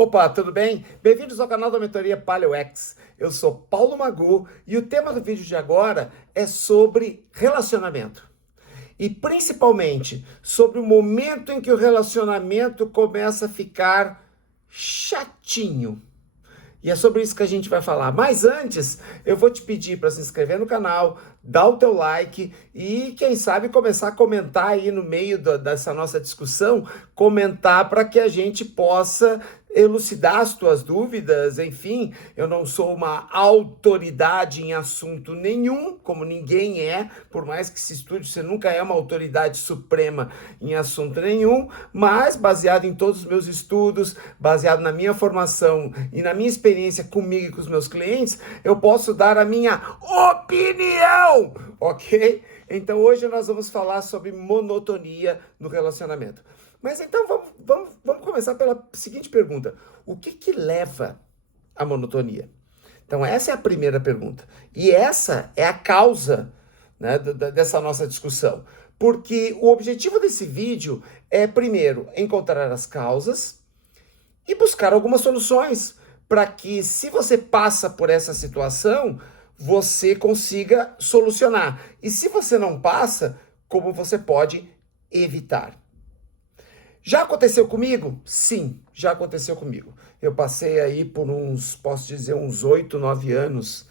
Opa, tudo bem? Bem-vindos ao canal da Mentoria PaleoX. Eu sou Paulo Magu e o tema do vídeo de agora é sobre relacionamento. E principalmente sobre o momento em que o relacionamento começa a ficar chatinho. E é sobre isso que a gente vai falar. Mas antes, eu vou te pedir para se inscrever no canal, dar o teu like e, quem sabe, começar a comentar aí no meio dessa nossa discussão, comentar para que a gente possa elucidar as tuas dúvidas. Enfim, eu não sou uma autoridade em assunto nenhum, como ninguém é, por mais que se estude, você nunca é uma autoridade suprema em assunto nenhum, mas baseado em todos os meus estudos, baseado na minha formação e na minha experiência comigo e com os meus clientes, eu posso dar a minha opinião, ok? Então hoje nós vamos falar sobre monotonia no relacionamento. Mas então vamos começar pela seguinte pergunta: o que leva à monotonia? Então essa é a primeira pergunta. E essa é a causa, né, dessa nossa discussão. Porque o objetivo desse vídeo é, primeiro, encontrar as causas e buscar algumas soluções para que, se você passa por essa situação, você consiga solucionar. E se você não passa, como você pode evitar. Já aconteceu comigo? Sim, já aconteceu comigo. Eu passei aí por posso dizer, uns 8, 9 anos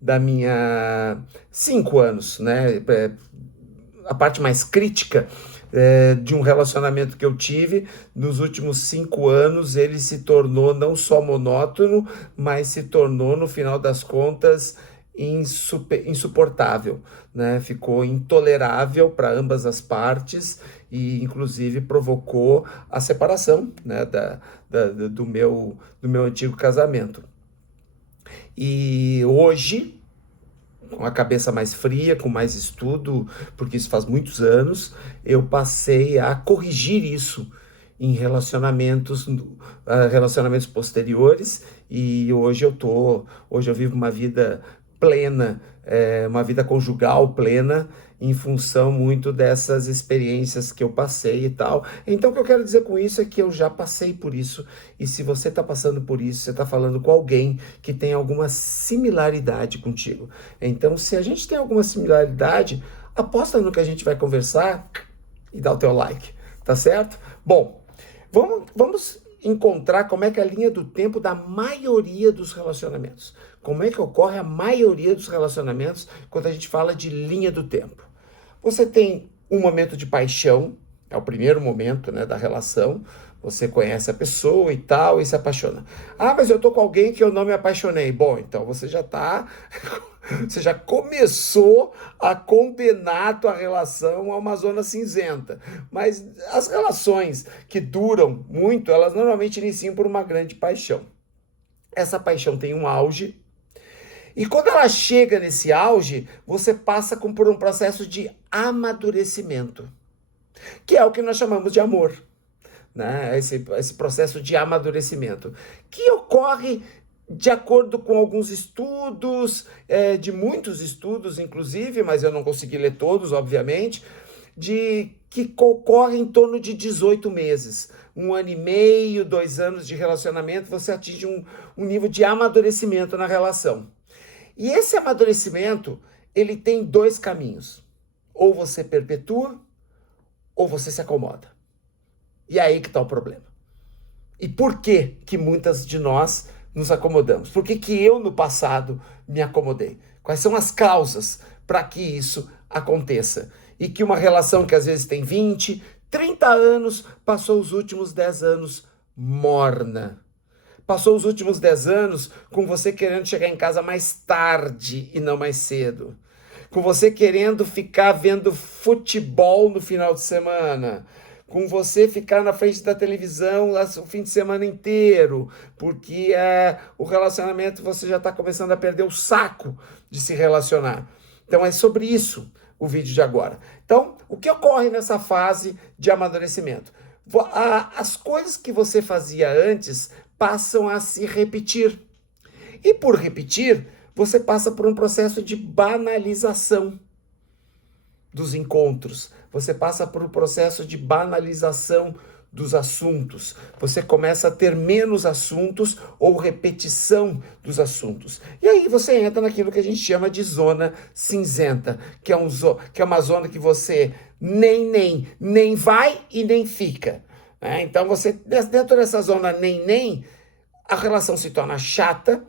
da minha... 5 anos, né? A parte mais crítica de um relacionamento que eu tive. Nos últimos 5 anos, ele se tornou não só monótono, mas se tornou, no final das contas, insuportável, né? Ficou intolerável para ambas as partes e, inclusive, provocou a separação, né, do meu antigo casamento. E hoje, com a cabeça mais fria, com mais estudo, porque isso faz muitos anos, eu passei a corrigir isso em relacionamentos posteriores, e hoje eu vivo uma vida plena, uma vida conjugal plena, em função muito dessas experiências que eu passei e tal. Então, o que eu quero dizer com isso é que eu já passei por isso, e se você está passando por isso, você está falando com alguém que tem alguma similaridade contigo. Então, se a gente tem alguma similaridade, aposta no que a gente vai conversar e dá o teu like, tá certo? Bom, vamos encontrar como é que é a linha do tempo da maioria dos relacionamentos. Como é que ocorre a maioria dos relacionamentos quando a gente fala de linha do tempo? Você tem um momento de paixão, é o primeiro momento, né, da relação. Você conhece a pessoa e tal, e se apaixona. Ah, mas eu tô com alguém que eu não me apaixonei. Bom, então você você já começou a condenar a tua relação a uma zona cinzenta. Mas as relações que duram muito, elas normalmente iniciam por uma grande paixão. Essa paixão tem um auge, e quando ela chega nesse auge, você passa por um processo de amadurecimento, que é o que nós chamamos de amor, né? Esse processo de amadurecimento, que ocorre de acordo com alguns estudos, de muitos estudos, inclusive, mas eu não consegui ler todos, obviamente, que ocorre em torno de 18 meses. 1 ano e meio, 2 anos de relacionamento, você atinge um nível de amadurecimento na relação. E esse amadurecimento, ele tem 2 caminhos. Ou você perpetua, ou você se acomoda. E é aí que está o problema. E por que muitas de nós nos acomodamos? Por que eu, no passado, me acomodei? Quais são as causas para que isso aconteça? E que uma relação que às vezes tem 20, 30 anos, passou os últimos 10 anos morna. Passou os últimos 10 anos com você querendo chegar em casa mais tarde e não mais cedo. Com você querendo ficar vendo futebol no final de semana. Com você ficar na frente da televisão o fim de semana inteiro. Porque o relacionamento, você já está começando a perder o saco de se relacionar. Então é sobre isso o vídeo de agora. Então, o que ocorre nessa fase de amadurecimento? As coisas que você fazia antes passam a se repetir. E por repetir, você passa por um processo de banalização dos encontros. Você passa por um processo de banalização dos assuntos, você começa a ter menos assuntos ou repetição dos assuntos. E aí você entra naquilo que a gente chama de zona cinzenta, que é uma zona que você nem vai e nem fica. Né? Então, você, dentro dessa zona nem, a relação se torna chata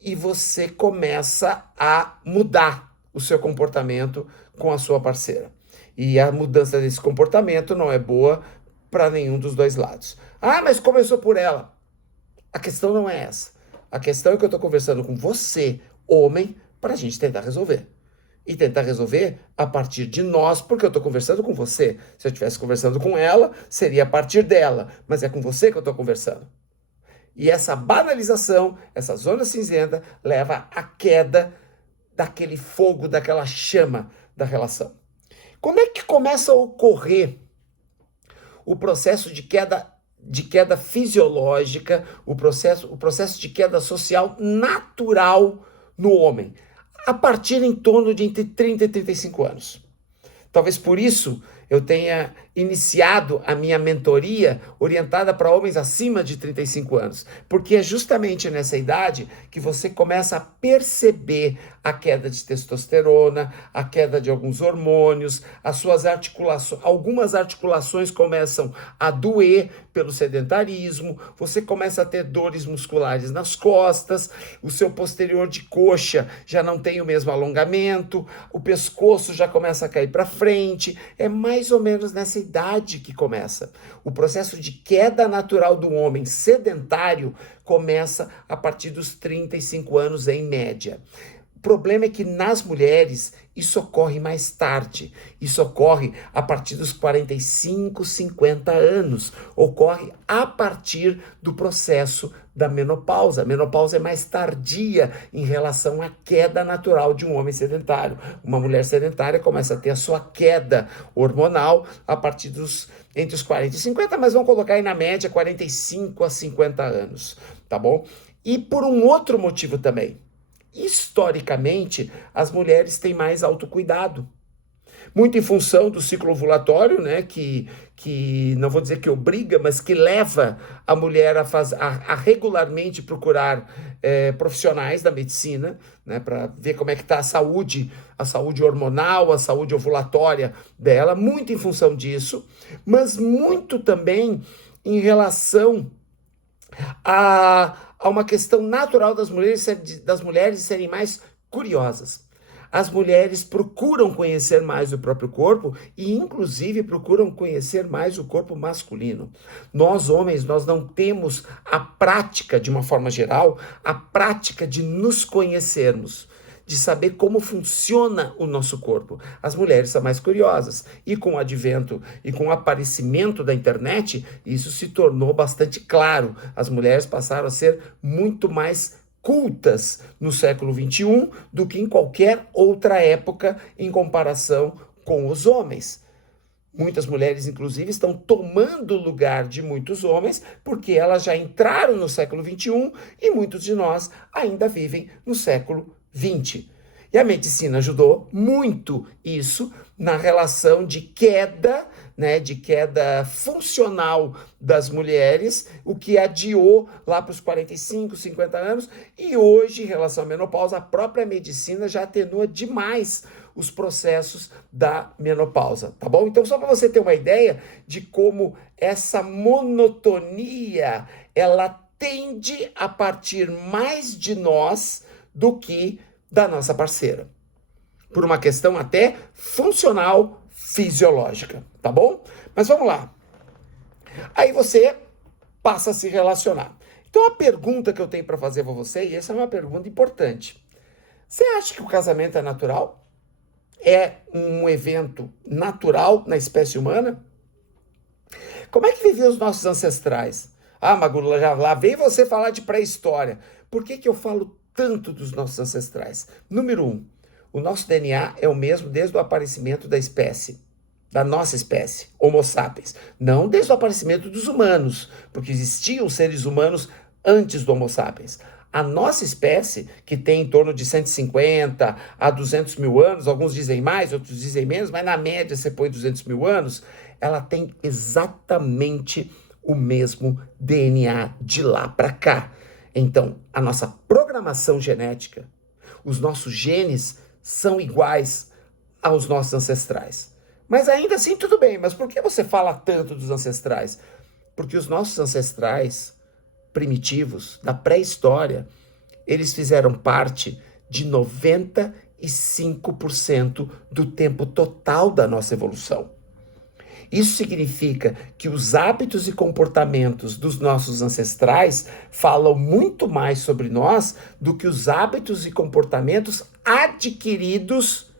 e você começa a mudar o seu comportamento com a sua parceira. E a mudança desse comportamento não é boa para nenhum dos dois lados. Ah, mas começou por ela. A questão não é essa. A questão é que eu estou conversando com você, homem, para a gente tentar resolver. E tentar resolver a partir de nós, porque eu estou conversando com você. Se eu estivesse conversando com ela, seria a partir dela. Mas é com você que eu estou conversando. E essa banalização, essa zona cinzenta, leva à queda daquele fogo, daquela chama da relação. Como é que começa a ocorrer o processo de queda fisiológica, o processo de queda social natural no homem? A partir em torno de entre 30 e 35 anos. Talvez por isso eu tenha iniciado a minha mentoria orientada para homens acima de 35 anos, porque é justamente nessa idade que você começa a perceber a queda de testosterona, a queda de alguns hormônios, as suas articulações, algumas articulações começam a doer pelo sedentarismo, você começa a ter dores musculares nas costas, o seu posterior de coxa já não tem o mesmo alongamento, o pescoço já começa a cair para frente, é mais ou menos nessa idade que começa. O processo de queda natural do homem sedentário começa a partir dos 35 anos em média. O problema é que nas mulheres isso ocorre mais tarde, isso ocorre a partir dos 45, 50 anos, ocorre a partir do processo da menopausa. A menopausa é mais tardia em relação à queda natural de um homem sedentário. Uma mulher sedentária começa a ter a sua queda hormonal a partir entre os 40 e 50, mas vamos colocar aí na média 45 a 50 anos, tá bom? E por um outro motivo também. Historicamente, as mulheres têm mais autocuidado. Muito em função do ciclo ovulatório, né, que não vou dizer que obriga, mas que leva a mulher a regularmente procurar profissionais da medicina, né, para ver como é que está a saúde hormonal, a saúde ovulatória dela, muito em função disso, mas muito também em relação a uma questão natural das mulheres serem mais curiosas. As mulheres procuram conhecer mais o próprio corpo e, inclusive, procuram conhecer mais o corpo masculino. Nós, homens, nós não temos a prática, de uma forma geral, a prática de nos conhecermos, de saber como funciona o nosso corpo. As mulheres são mais curiosas. E com o advento e com o aparecimento da internet, isso se tornou bastante claro. As mulheres passaram a ser muito mais cultas no século XXI do que em qualquer outra época em comparação com os homens. Muitas mulheres, inclusive, estão tomando o lugar de muitos homens porque elas já entraram no século XXI e muitos de nós ainda vivem no século XX. E a medicina ajudou muito isso na relação de queda, né, de queda funcional das mulheres, o que adiou lá para os 45, 50 anos, e hoje, em relação à menopausa, a própria medicina já atenua demais os processos da menopausa, tá bom? Então, só para você ter uma ideia de como essa monotonia, ela tende a partir mais de nós do que da nossa parceira, por uma questão até funcional, fisiológica, tá bom? Mas vamos lá. Aí você passa a se relacionar. Então a pergunta que eu tenho para fazer para você, e essa é uma pergunta importante. Você acha que o casamento é natural? É um evento natural na espécie humana? Como é que viviam os nossos ancestrais? Ah, Magula, lá vem você falar de pré-história. Por que eu falo tanto dos nossos ancestrais? Número 1, o nosso DNA é o mesmo desde o aparecimento da espécie, da nossa espécie, Homo sapiens. Não desde o aparecimento dos humanos, porque existiam seres humanos antes do Homo sapiens. A nossa espécie, que tem em torno de 150 a 200 mil anos, alguns dizem mais, outros dizem menos, mas na média você põe 200 mil anos, ela tem exatamente o mesmo DNA de lá para cá. Então, a nossa programação genética, os nossos genes são iguais aos nossos ancestrais. Mas ainda assim, tudo bem. Mas por que você fala tanto dos ancestrais? Porque os nossos ancestrais primitivos, da pré-história, eles fizeram parte de 95% do tempo total da nossa evolução. Isso significa que os hábitos e comportamentos dos nossos ancestrais falam muito mais sobre nós do que os hábitos e comportamentos adquiridos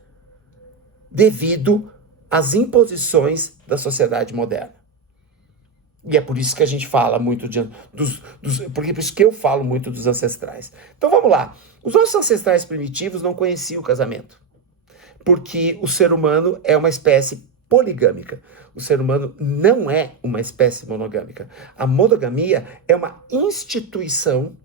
devido às imposições da sociedade moderna. E é por isso que a gente fala muito por isso que eu falo muito dos ancestrais. Então vamos lá. Os nossos ancestrais primitivos não conheciam o casamento, porque o ser humano é uma espécie poligâmica. O ser humano não é uma espécie monogâmica. A monogamia é uma instituição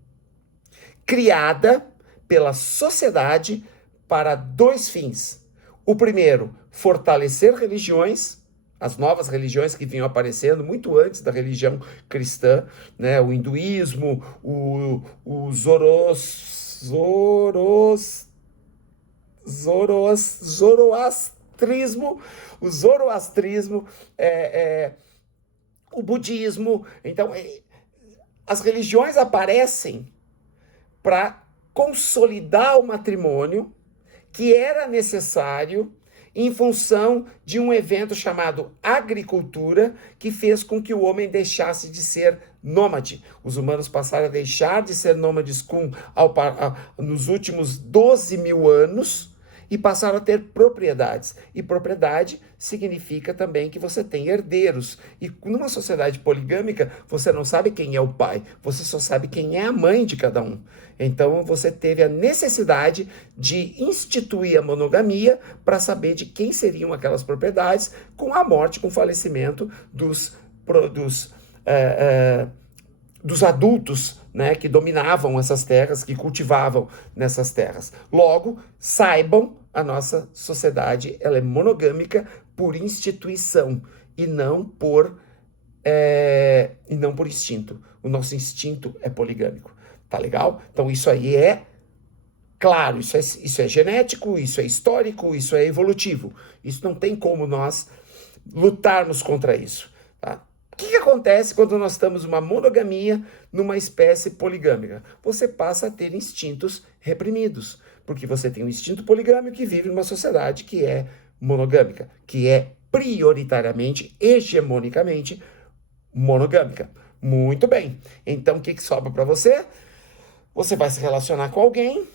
criada pela sociedade para dois fins. O primeiro, fortalecer religiões, as novas religiões que vinham aparecendo muito antes da religião cristã, né? O hinduísmo, o zoroastrismo, o budismo. Então, as religiões aparecem para consolidar o matrimônio que era necessário em função de um evento chamado agricultura, que fez com que o homem deixasse de ser nômade. Os humanos passaram a deixar de ser nômades nos últimos 12 mil anos e passaram a ter propriedades. E propriedade significa também que você tem herdeiros. E numa sociedade poligâmica, você não sabe quem é o pai, você só sabe quem é a mãe de cada um. Então você teve a necessidade de instituir a monogamia para saber de quem seriam aquelas propriedades com a morte, com o falecimento dos adultos, né, que dominavam essas terras, que cultivavam nessas terras. Logo, saibam, a nossa sociedade ela é monogâmica por instituição e não por instinto. O nosso instinto é poligâmico. Tá legal? Então isso aí é claro, isso é genético, isso é histórico, isso é evolutivo. Isso não tem como nós lutarmos contra isso. Tá? O que acontece quando nós estamos numa monogamia, numa espécie poligâmica? Você passa a ter instintos reprimidos, porque você tem um instinto poligâmico que vive numa sociedade que é monogâmica, que é prioritariamente, hegemonicamente monogâmica. Muito bem. Então, o que sobra para você? Você vai se relacionar com alguém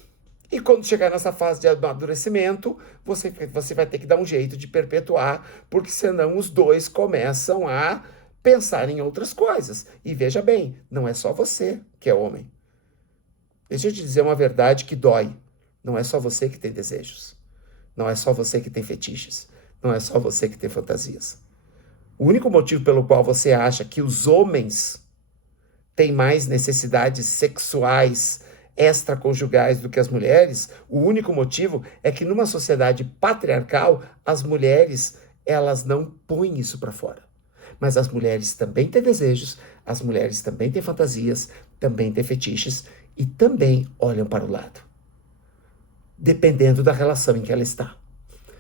e quando chegar nessa fase de amadurecimento, você vai ter que dar um jeito de perpetuar, porque senão os dois começam a pensar em outras coisas. E veja bem, não é só você que é homem. Deixa eu te dizer uma verdade que dói. Não é só você que tem desejos. Não é só você que tem fetiches. Não é só você que tem fantasias. O único motivo pelo qual você acha que os homens têm mais necessidades sexuais extraconjugais do que as mulheres, o único motivo é que numa sociedade patriarcal, as mulheres, elas não põem isso para fora. Mas as mulheres também têm desejos, as mulheres também têm fantasias, também têm fetiches e também olham para o lado. Dependendo da relação em que ela está.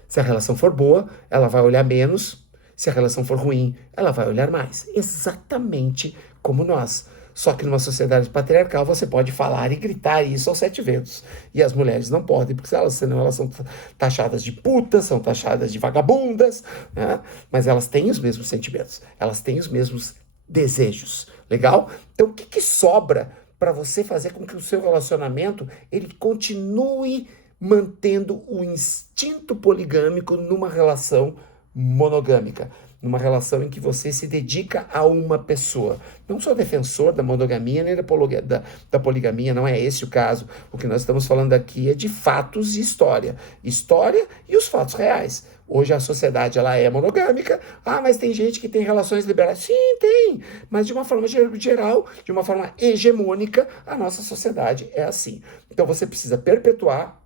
Se a relação for boa, ela vai olhar menos. Se a relação for ruim, ela vai olhar mais. Exatamente como nós. Só que numa sociedade patriarcal você pode falar e gritar isso aos 7 ventos. E as mulheres não podem, porque senão elas são taxadas de putas, são taxadas de vagabundas, né? Mas elas têm os mesmos sentimentos, elas têm os mesmos desejos. Legal? Então o que sobra para você fazer com que o seu relacionamento ele continue mantendo o instinto poligâmico numa relação monogâmica? Numa relação em que você se dedica a uma pessoa. Não sou defensor da monogamia nem da poligamia, não é esse o caso. O que nós estamos falando aqui é de fatos e história. História e os fatos reais. Hoje a sociedade ela é monogâmica. Mas tem gente que tem relações liberais. Sim, tem. Mas de uma forma geral, de uma forma hegemônica, a nossa sociedade é assim. Então você precisa perpetuar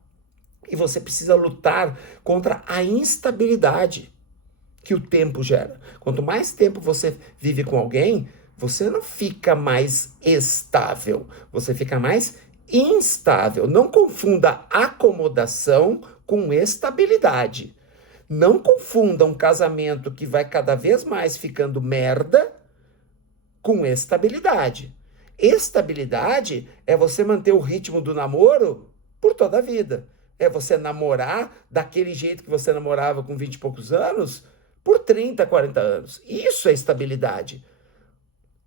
e você precisa lutar contra a instabilidade que o tempo gera. Quanto mais tempo você vive com alguém, você não fica mais estável, você fica mais instável. Não confunda acomodação com estabilidade. Não confunda um casamento que vai cada vez mais ficando merda com estabilidade. Estabilidade é você manter o ritmo do namoro por toda a vida. É você namorar daquele jeito que você namorava com 20 e poucos anos por 30, 40 anos. Isso é estabilidade.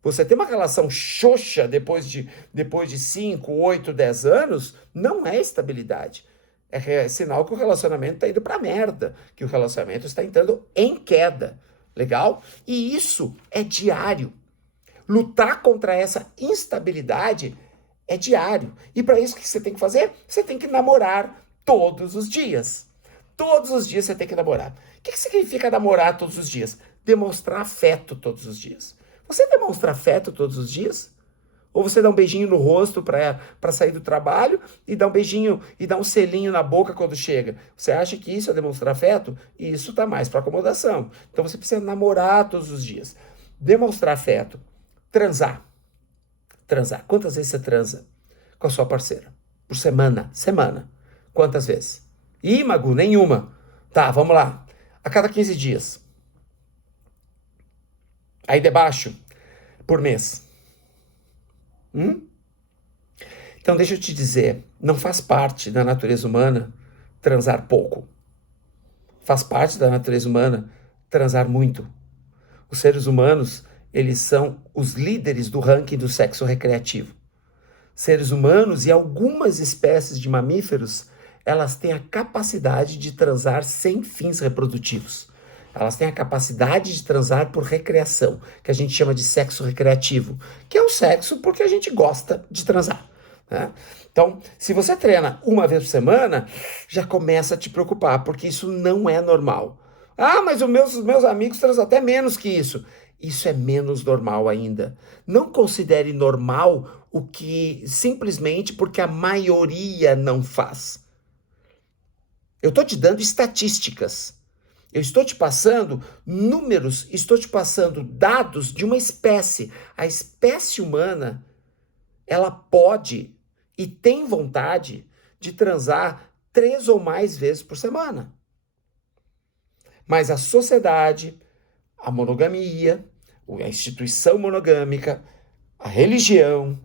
Você ter uma relação xoxa depois de 5, 8, 10 anos não é estabilidade. É sinal que o relacionamento está indo para merda, que o relacionamento está entrando em queda. Legal? E isso é diário. Lutar contra essa instabilidade é diário. E para isso, o que você tem que fazer? Você tem que namorar todos os dias. Todos os dias você tem que namorar. O que significa namorar todos os dias? Demonstrar afeto todos os dias. Você demonstra afeto todos os dias? Ou você dá um beijinho no rosto para sair do trabalho e dá um beijinho e dá um selinho na boca quando chega? Você acha que isso é demonstrar afeto? E isso tá mais para acomodação. Então você precisa namorar todos os dias. Demonstrar afeto. Transar. Transar. Quantas vezes você transa com a sua parceira? Por semana. Semana. Quantas vezes? Ih, Magu, nenhuma. Tá, vamos lá. A cada 15 dias. Aí debaixo, por mês. Então deixa eu te dizer, não faz parte da natureza humana transar pouco. Faz parte da natureza humana transar muito. Os seres humanos, eles são os líderes do ranking do sexo recreativo. Seres humanos e algumas espécies de mamíferos, elas têm a capacidade de transar sem fins reprodutivos. Elas têm a capacidade de transar por recreação, que a gente chama de sexo recreativo, que é o sexo porque a gente gosta de transar, né? Então, se você treina uma vez por semana, já começa a te preocupar, porque isso não é normal. Ah, mas os meus amigos transam até menos que isso. Isso é menos normal ainda. Não considere normal o que simplesmente porque a maioria não faz. Eu estou te dando estatísticas. Eu estou te passando números, estou te passando dados de uma espécie. A espécie humana, ela pode e tem vontade de transar 3 ou mais vezes por semana. Mas a sociedade, a monogamia, a instituição monogâmica, a religião,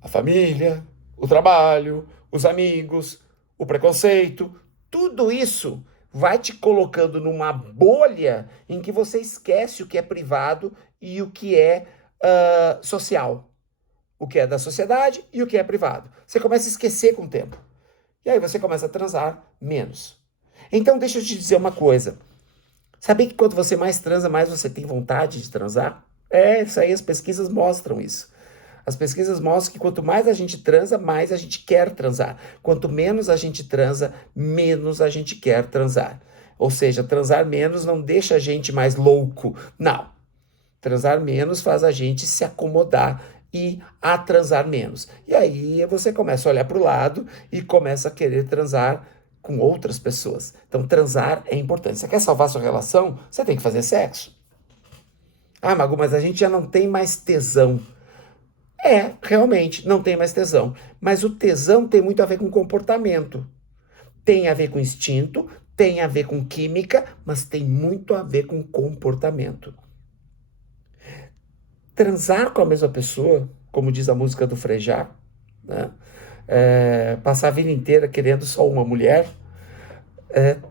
a família, o trabalho, os amigos, o preconceito, tudo isso vai te colocando numa bolha em que você esquece o que é privado e o que é social. O que é da sociedade e o que é privado. Você começa a esquecer com o tempo. E aí você começa a transar menos. Então deixa eu te dizer uma coisa. Sabia que quanto você mais transa, mais você tem vontade de transar? Isso aí, as pesquisas mostram isso. As pesquisas mostram que quanto mais a gente transa, mais a gente quer transar. Quanto menos a gente transa, menos a gente quer transar. Ou seja, transar menos não deixa a gente mais louco. Não. Transar menos faz a gente se acomodar e a transar menos. E aí você começa a olhar para o lado e começa a querer transar com outras pessoas. Então, transar é importante. Você quer salvar sua relação? Você tem que fazer sexo. Ah, Magu, mas a gente já não tem mais tesão. Realmente, não tem mais tesão. Mas o tesão tem muito a ver com comportamento. Tem a ver com instinto, tem a ver com química, mas tem muito a ver com comportamento. Transar com a mesma pessoa, como diz a música do Frejá, né? Passar a vida inteira querendo só uma mulher,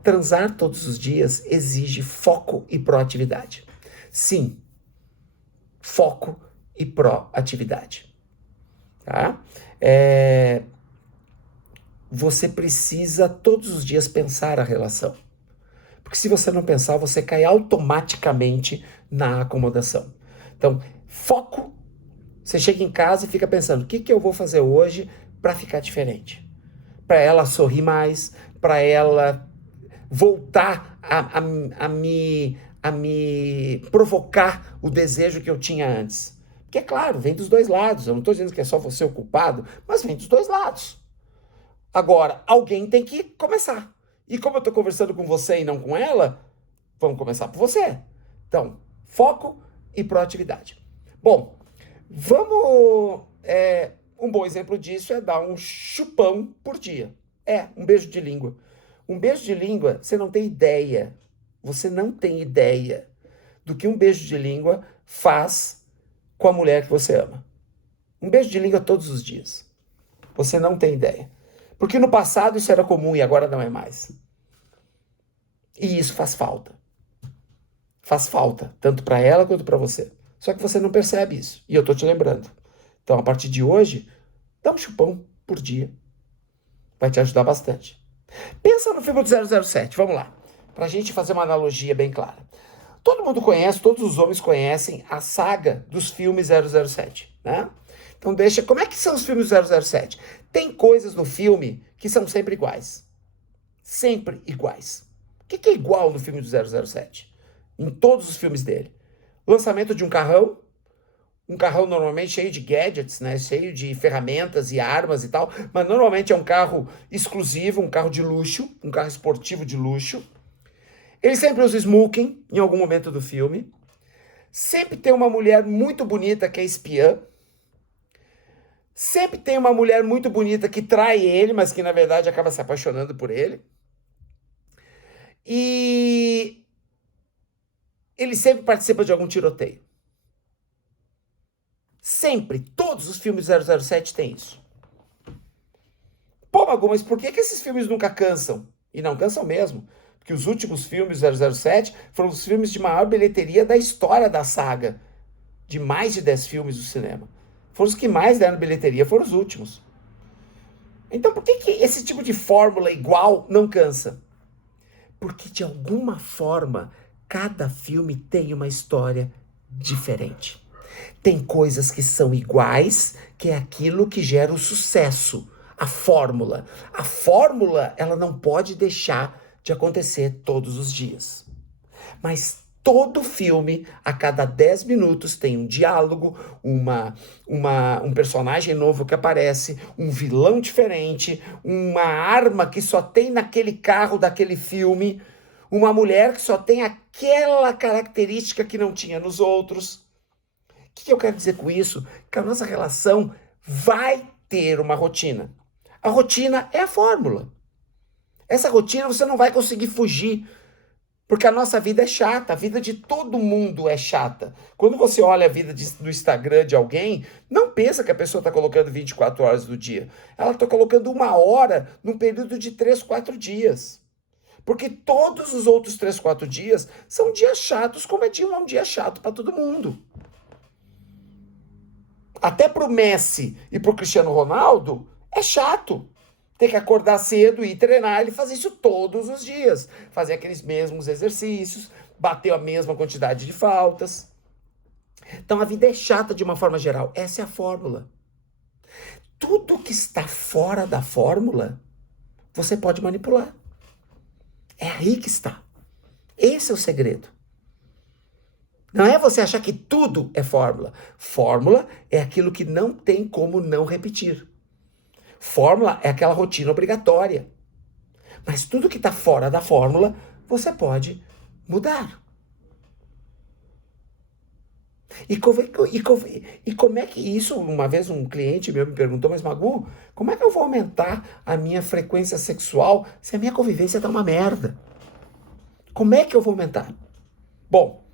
transar todos os dias exige foco e proatividade. Sim, foco e proatividade. Tá? Você precisa todos os dias pensar a relação. Porque se você não pensar, você cai automaticamente na acomodação. Então, foco. Você chega em casa e fica pensando, o que eu vou fazer hoje para ficar diferente? Para ela sorrir mais, para ela voltar a me provocar o desejo que eu tinha antes. Porque, é claro, vem dos dois lados. Eu não estou dizendo que é só você o culpado, mas vem dos dois lados. Agora, alguém tem que começar. E como eu estou conversando com você e não com ela, Vamos começar por você. Então, foco e proatividade. Bom, vamos... um bom exemplo disso é dar um chupão por dia. Um beijo de língua. Um beijo de língua, você não tem ideia. Você não tem ideia do que um beijo de língua faz com a mulher que você ama. Um beijo de língua todos os dias. Você não tem ideia. Porque no passado isso era comum e agora não é mais. E isso faz falta. Faz falta, tanto para ela quanto para você. Só que você não percebe isso. E eu tô te lembrando. Então, a partir de hoje, dá um chupão por dia. Vai te ajudar bastante. Pensa no filme do 007, vamos lá. Pra gente fazer uma analogia bem clara. Todo mundo conhece, todos os homens conhecem a saga dos filmes 007, né? Então como é que são os filmes do 007? Tem coisas no filme que são sempre iguais. Sempre iguais. O que é igual no filme do 007? Em todos os filmes dele. Lançamento de um carrão normalmente cheio de gadgets, né? Cheio de ferramentas e armas e tal, mas normalmente é um carro exclusivo, um carro de luxo, um carro esportivo de luxo. Ele sempre usa smoking em algum momento do filme. Sempre tem uma mulher muito bonita que é espiã. Sempre tem uma mulher muito bonita que trai ele, mas que na verdade acaba se apaixonando por ele. E ele sempre participa de algum tiroteio. Sempre, todos os filmes 007 têm isso. Pô, Magu, mas por que esses filmes nunca cansam? E não cansam mesmo. Porque os últimos filmes 007 foram os filmes de maior bilheteria da história da saga. De mais de 10 filmes do cinema. Foram os que mais deram bilheteria, foram os últimos. Então por que esse tipo de fórmula igual não cansa? Porque de alguma forma, cada filme tem uma história diferente. Tem coisas que são iguais, que é aquilo que gera o sucesso. A fórmula. A fórmula, ela não pode deixar de acontecer todos os dias. Mas todo filme, a cada 10 minutos, tem um diálogo, um personagem novo que aparece, um vilão diferente, uma arma que só tem naquele carro daquele filme, uma mulher que só tem aquela característica que não tinha nos outros. O que eu quero dizer com isso? Que a nossa relação vai ter uma rotina. A rotina é a fórmula. Essa rotina você não vai conseguir fugir, porque a nossa vida é chata, a vida de todo mundo é chata. Quando você olha a vida do Instagram de alguém, não pensa que a pessoa está colocando 24 horas do dia. Ela está colocando 1 hora num período de 3, 4 dias. Porque todos os outros 3, 4 dias são dias chatos, como é um dia chato para todo mundo. Até pro Messi e pro Cristiano Ronaldo, é chato. Ter que acordar cedo e treinar, ele faz isso todos os dias. Fazer aqueles mesmos exercícios, bater a mesma quantidade de faltas. Então a vida é chata de uma forma geral. Essa é a fórmula. Tudo que está fora da fórmula, você pode manipular. É aí que está. Esse é o segredo. Não é você achar que tudo é fórmula. Fórmula é aquilo que não tem como não repetir. Fórmula é aquela rotina obrigatória. Mas tudo que está fora da fórmula, você pode mudar. E como é que isso, uma vez um cliente meu me perguntou, mas Magu, como é que eu vou aumentar a minha frequência sexual se a minha convivência está uma merda? Como é que eu vou aumentar? Bom,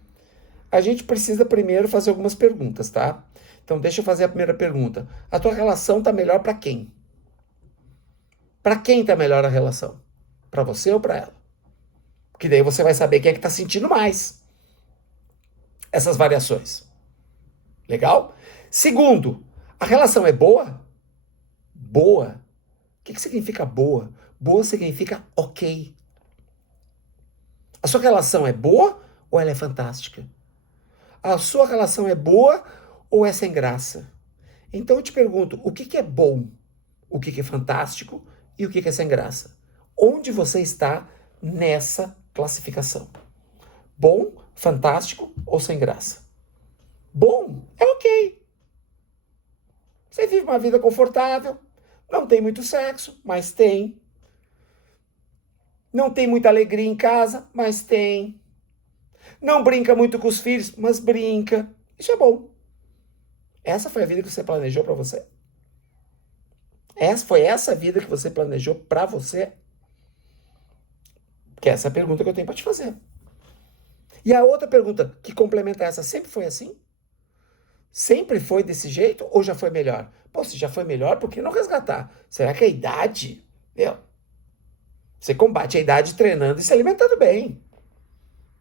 a gente precisa primeiro fazer algumas perguntas, tá? Então deixa eu fazer a primeira pergunta. A tua relação está melhor para quem? Para quem tá melhor a relação? Para você ou para ela? Porque daí você vai saber quem é que tá sentindo mais essas variações. Legal? Segundo, a relação é boa? Boa. O que significa boa? Boa significa ok. A sua relação é boa ou ela é fantástica? A sua relação é boa ou é sem graça? Então eu te pergunto, o que é bom? O que é fantástico? E o que é sem graça? Onde você está nessa classificação? Bom, fantástico ou sem graça? Bom, é ok. Você vive uma vida confortável, não tem muito sexo, mas tem. Não tem muita alegria em casa, mas tem. Não brinca muito com os filhos, mas brinca. Isso é bom. Essa foi a vida que você planejou para você? Foi essa a vida que você planejou para você? Que essa é a pergunta que eu tenho para te fazer. E a outra pergunta que complementa essa, sempre foi assim? Sempre foi desse jeito ou já foi melhor? Pô, se já foi melhor, por que não resgatar? Será que a idade... Você combate a idade treinando e se alimentando bem.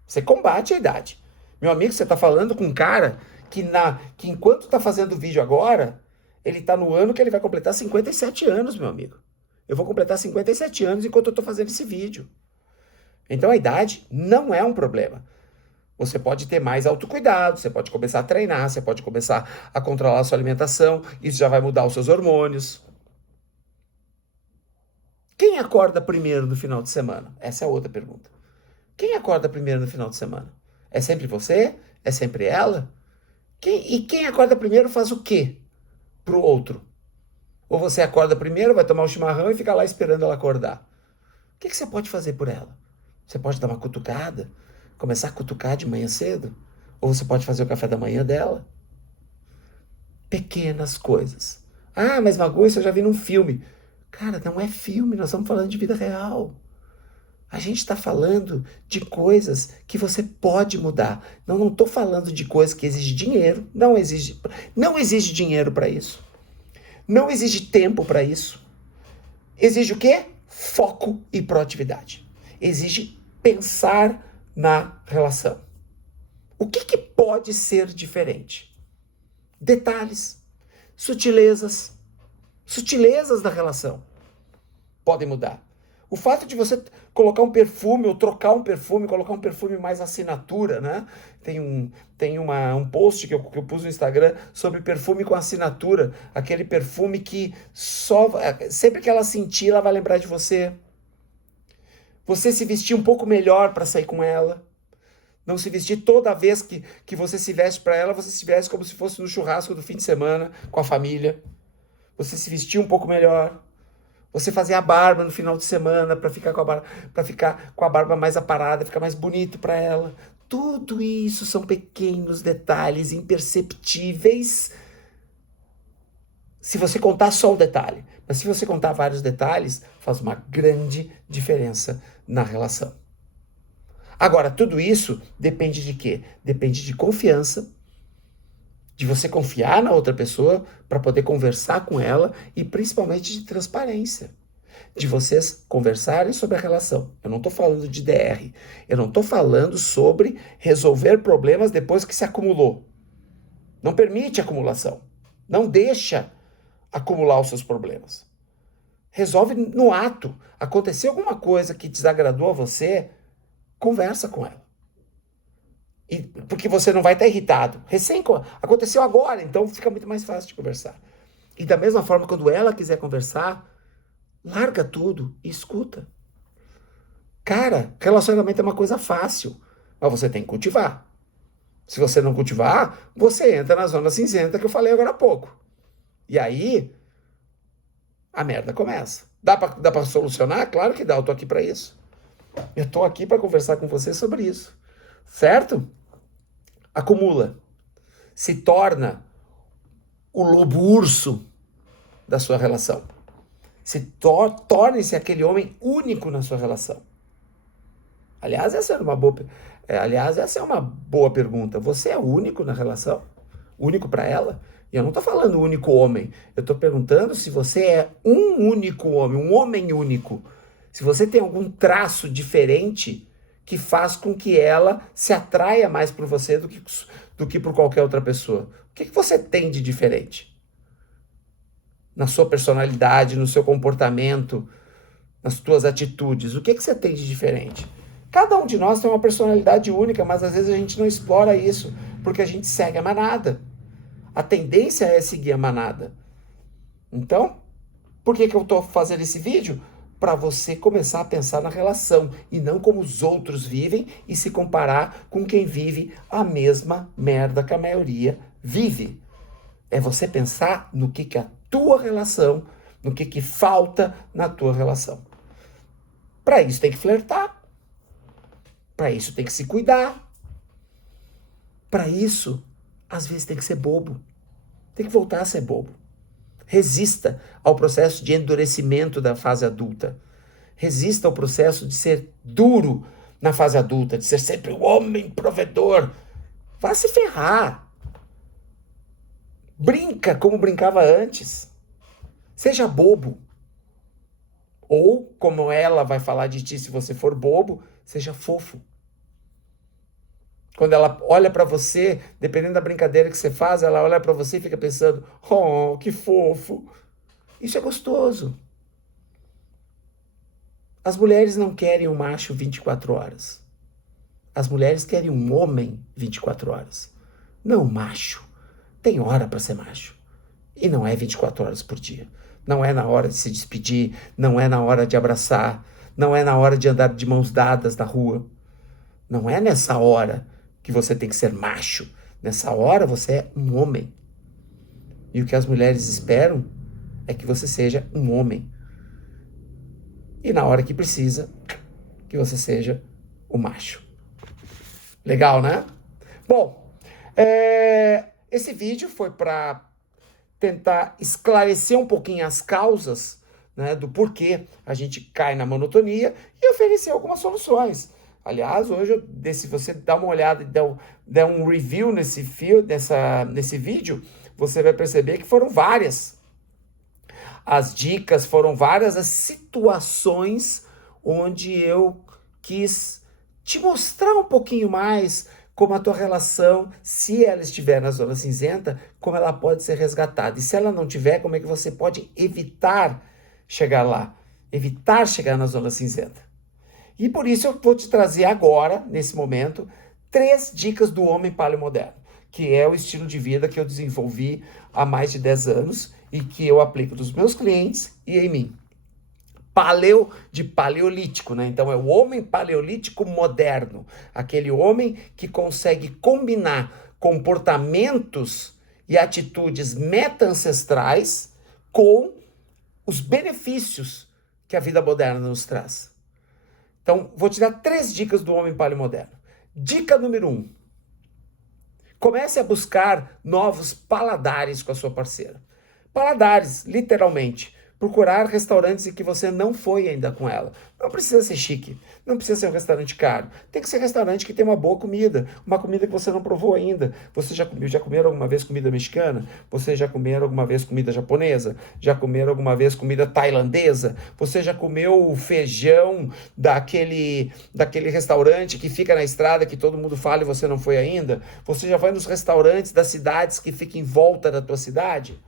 Você combate a idade. Meu amigo, você está falando com um cara que enquanto está fazendo vídeo agora, ele está no ano que ele vai completar 57 anos, meu amigo. Eu vou completar 57 anos enquanto eu estou fazendo esse vídeo. Então a idade não é um problema. Você pode ter mais autocuidado, você pode começar a treinar, você pode começar a controlar a sua alimentação, isso já vai mudar os seus hormônios. Quem acorda primeiro no final de semana? Essa é a outra pergunta. Quem acorda primeiro no final de semana? É sempre você? É sempre ela? E quem acorda primeiro faz o quê pro outro? Ou você acorda primeiro, vai tomar um chimarrão e fica lá esperando ela acordar? O que você pode fazer por ela? Você pode dar uma cutucada? Começar a cutucar de manhã cedo? Ou você pode fazer o café da manhã dela? Pequenas coisas. Ah, mas Magu, isso eu já vi num filme. Cara, não é filme, nós estamos falando de vida real. A gente está falando de coisas que você pode mudar. Não estou falando de coisas que exigem dinheiro. Não exige dinheiro para isso. Não exige tempo para isso. Exige o quê? Foco e proatividade. Exige pensar na relação. O que pode ser diferente? Detalhes, sutilezas da relação podem mudar. O fato de você colocar um perfume ou trocar um perfume, colocar um perfume mais assinatura, né? Tem um post que eu pus no Instagram sobre perfume com assinatura, aquele perfume que sempre que ela sentir, ela vai lembrar de você. Você se vestir um pouco melhor para sair com ela. Não se vestir toda vez que você se veste para ela, você se veste como se fosse no churrasco do fim de semana com a família. Você se vestir um pouco melhor. Você fazer a barba no final de semana para ficar com a barba mais aparada, ficar mais bonito para ela. Tudo isso são pequenos detalhes imperceptíveis se você contar só o detalhe. Mas se você contar vários detalhes, faz uma grande diferença na relação. Agora, tudo isso depende de quê? Depende de confiança, de você confiar na outra pessoa para poder conversar com ela e principalmente de transparência, de vocês conversarem sobre a relação. Eu não estou falando de DR, eu não estou falando sobre resolver problemas depois que se acumulou. Não permite acumulação, não deixa acumular os seus problemas. Resolve no ato. Aconteceu alguma coisa que desagradou a você, conversa com ela. Porque você não vai estar irritado. Aconteceu agora, então fica muito mais fácil de conversar. E da mesma forma, quando ela quiser conversar, larga tudo e escuta. Cara, relacionamento é uma coisa fácil, mas você tem que cultivar. Se você não cultivar, você entra na zona cinzenta que eu falei agora há pouco. E aí, a merda começa. Dá pra solucionar? Claro que dá, eu tô aqui para isso. Eu tô aqui para conversar com você sobre isso. Certo? Acumula. Se torna o lobo urso da sua relação. Torne-se aquele homem único na sua relação. Aliás, essa é uma boa pergunta. Você é único na relação? Único para ela? E eu não estou falando único homem. Eu estou perguntando se você é um único homem, um homem único. Se você tem algum traço diferente que faz com que ela se atraia mais por você do que por qualquer outra pessoa. O que você tem de diferente? Na sua personalidade, no seu comportamento, nas suas atitudes. O que você tem de diferente? Cada um de nós tem uma personalidade única, mas às vezes a gente não explora isso, porque a gente segue a manada. A tendência é seguir a manada. Então, por que eu estou fazendo esse vídeo? Para você começar a pensar na relação e não como os outros vivem e se comparar com quem vive a mesma merda que a maioria vive. É você pensar no que a tua relação, no que falta na tua relação. Para isso tem que flertar. Para isso tem que se cuidar. para isso, às vezes tem que ser bobo. Tem que voltar a ser bobo. Resista ao processo de endurecimento da fase adulta. Resista ao processo de ser duro na fase adulta, de ser sempre o homem provedor. Vá se ferrar. Brinca como brincava antes. Seja bobo. Ou, como ela vai falar de ti se você for bobo, seja fofo. Quando ela olha para você, dependendo da brincadeira que você faz, ela olha para você e fica pensando, oh, que fofo. Isso é gostoso. As mulheres não querem um macho 24 horas. As mulheres querem um homem 24 horas. Não um macho. Tem hora para ser macho. E não é 24 horas por dia. Não é na hora de se despedir, não é na hora de abraçar, não é na hora de andar de mãos dadas na rua. Não é nessa hora que você tem que ser macho. Nessa hora você é um homem. E o que as mulheres esperam é que você seja um homem. E na hora que precisa, que você seja o macho. Legal, né? Bom, esse vídeo foi para tentar esclarecer um pouquinho as causas, né, do porquê a gente cai na monotonia e oferecer algumas soluções. Aliás, hoje, se você dá uma olhada e der um review nesse vídeo, você vai perceber que foram várias as dicas, foram várias as situações onde eu quis te mostrar um pouquinho mais como a tua relação, se ela estiver na zona cinzenta, como ela pode ser resgatada. E se ela não tiver, como é que você pode evitar chegar lá, evitar chegar na zona cinzenta. E por isso eu vou te trazer agora, nesse momento, 3 dicas do homem paleomoderno, que é o estilo de vida que eu desenvolvi há mais de 10 anos e que eu aplico nos meus clientes e em mim. De paleolítico, né? Então é o homem paleolítico moderno, aquele homem que consegue combinar comportamentos e atitudes meta-ancestrais com os benefícios que a vida moderna nos traz. Então, vou te dar 3 dicas do homem paleomoderno. Dica número 1. Comece a buscar novos paladares com a sua parceira. Paladares, literalmente. Procurar restaurantes em que você não foi ainda com ela. Não precisa ser chique, não precisa ser um restaurante caro. Tem que ser um restaurante que tem uma boa comida, uma comida que você não provou ainda. Você já comeram alguma vez comida mexicana? Você já comeram alguma vez comida japonesa? Já comeram alguma vez comida tailandesa? Você já comeu o feijão daquele restaurante que fica na estrada que todo mundo fala e você não foi ainda? Você já vai nos restaurantes das cidades que ficam em volta da tua cidade?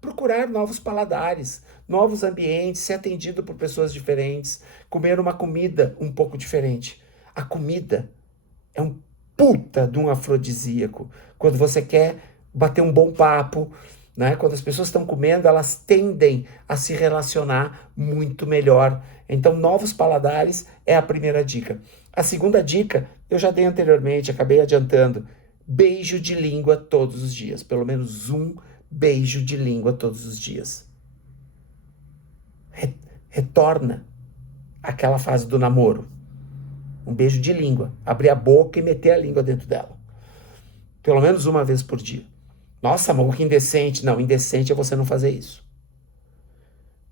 Procurar novos paladares, novos ambientes, ser atendido por pessoas diferentes, comer uma comida um pouco diferente. A comida é um puta de um afrodisíaco. Quando você quer bater um bom papo, né? Quando as pessoas estão comendo, elas tendem a se relacionar muito melhor. Então, novos paladares é a primeira dica. A segunda dica, eu já dei anteriormente, acabei adiantando. Beijo de língua todos os dias, pelo menos um beijo de língua todos os dias. Retorna àquela fase do namoro. Um beijo de língua. Abrir a boca e meter a língua dentro dela. Pelo menos uma vez por dia. Nossa, amor, que indecente. Não, indecente é você não fazer isso.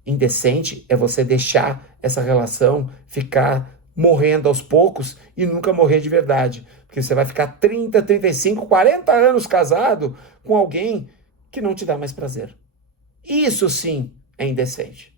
Indecente é você deixar essa relação ficar morrendo aos poucos e nunca morrer de verdade. Porque você vai ficar 30, 35, 40 anos casado com alguém que não te dá mais prazer. Isso sim é indecente.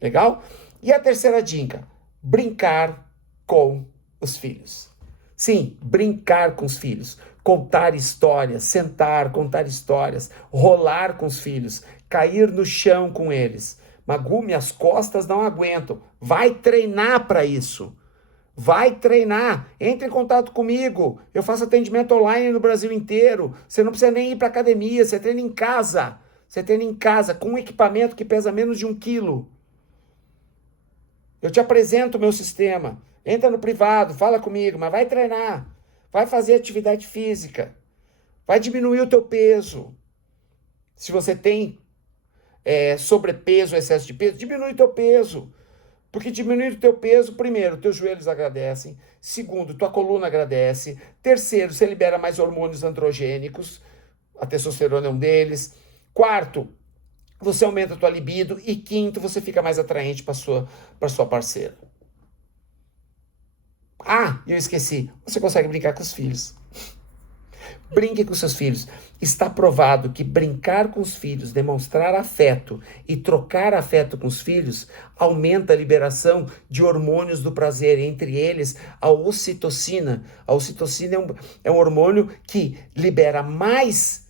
Legal? E a terceira dica, brincar com os filhos. Sim, brincar com os filhos, contar histórias, sentar, contar histórias, rolar com os filhos, cair no chão com eles. Magu, minhas costas não aguentam. Vai treinar para isso. Vai treinar, entre em contato comigo, eu faço atendimento online no Brasil inteiro, você não precisa nem ir para academia, você treina em casa, com um equipamento que pesa menos de 1 quilo. Eu te apresento o meu sistema, entra no privado, fala comigo, mas vai treinar, vai fazer atividade física, vai diminuir o teu peso. Se você tem sobrepeso, excesso de peso, diminui o teu peso. Porque diminuir o teu peso, primeiro, teus joelhos agradecem. Segundo, tua coluna agradece. Terceiro, você libera mais hormônios androgênicos. A testosterona é um deles. Quarto, você aumenta a tua libido. E quinto, você fica mais atraente para sua parceira. Ah, eu esqueci. Você consegue brincar com os filhos. Brinque com seus filhos. Está provado que brincar com os filhos, demonstrar afeto e trocar afeto com os filhos aumenta a liberação de hormônios do prazer, entre eles a ocitocina. A ocitocina é um hormônio que libera mais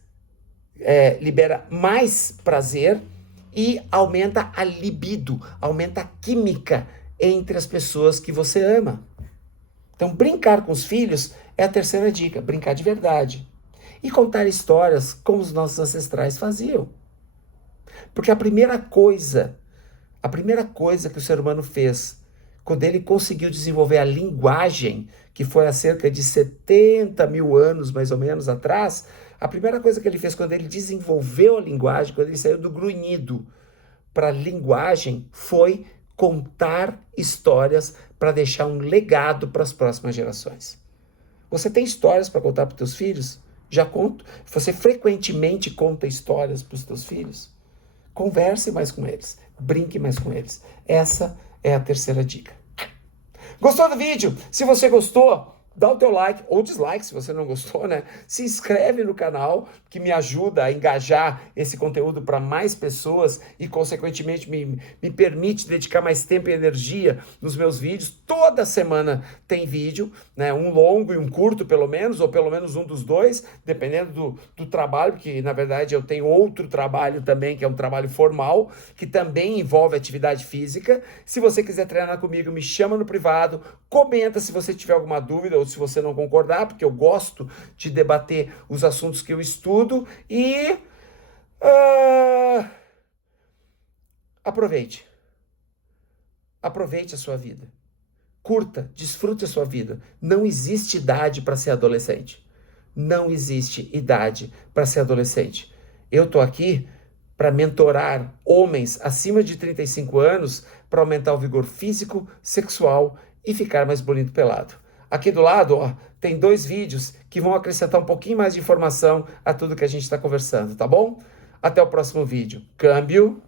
prazer e aumenta a libido, aumenta a química entre as pessoas que você ama. Então, brincar com os filhos é a terceira dica, brincar de verdade. E contar histórias como os nossos ancestrais faziam. Porque a primeira coisa que o ser humano fez, quando ele conseguiu desenvolver a linguagem, que foi há cerca de 70 mil anos, mais ou menos, atrás, a primeira coisa que ele fez quando ele desenvolveu a linguagem, quando ele saiu do grunhido para a linguagem, foi contar histórias para deixar um legado para as próximas gerações. Você tem histórias para contar para os teus filhos? Já conto? Você frequentemente conta histórias para os teus filhos? Converse mais com eles, brinque mais com eles. Essa é a terceira dica. Gostou do vídeo? Se você gostou, dá o teu like ou dislike se você não gostou, né? Se inscreve no canal, que me ajuda a engajar esse conteúdo para mais pessoas e, consequentemente, me permite dedicar mais tempo e energia nos meus vídeos. Toda semana tem vídeo, né? Um longo e um curto, pelo menos, ou pelo menos um dos dois, dependendo do trabalho, porque, na verdade, eu tenho outro trabalho também, que é um trabalho formal, que também envolve atividade física. Se você quiser treinar comigo, me chama no privado, comenta se você tiver alguma dúvida ou se você não concordar, porque eu gosto de debater os assuntos que eu estudo e aproveite a sua vida, curta, desfrute a sua vida. Não existe idade para ser adolescente, não existe idade para ser adolescente. Eu tô aqui para mentorar homens acima de 35 anos para aumentar o vigor físico, sexual e ficar mais bonito pelado. Aqui do lado, ó, tem 2 vídeos que vão acrescentar um pouquinho mais de informação a tudo que a gente está conversando, tá bom? Até o próximo vídeo. Câmbio.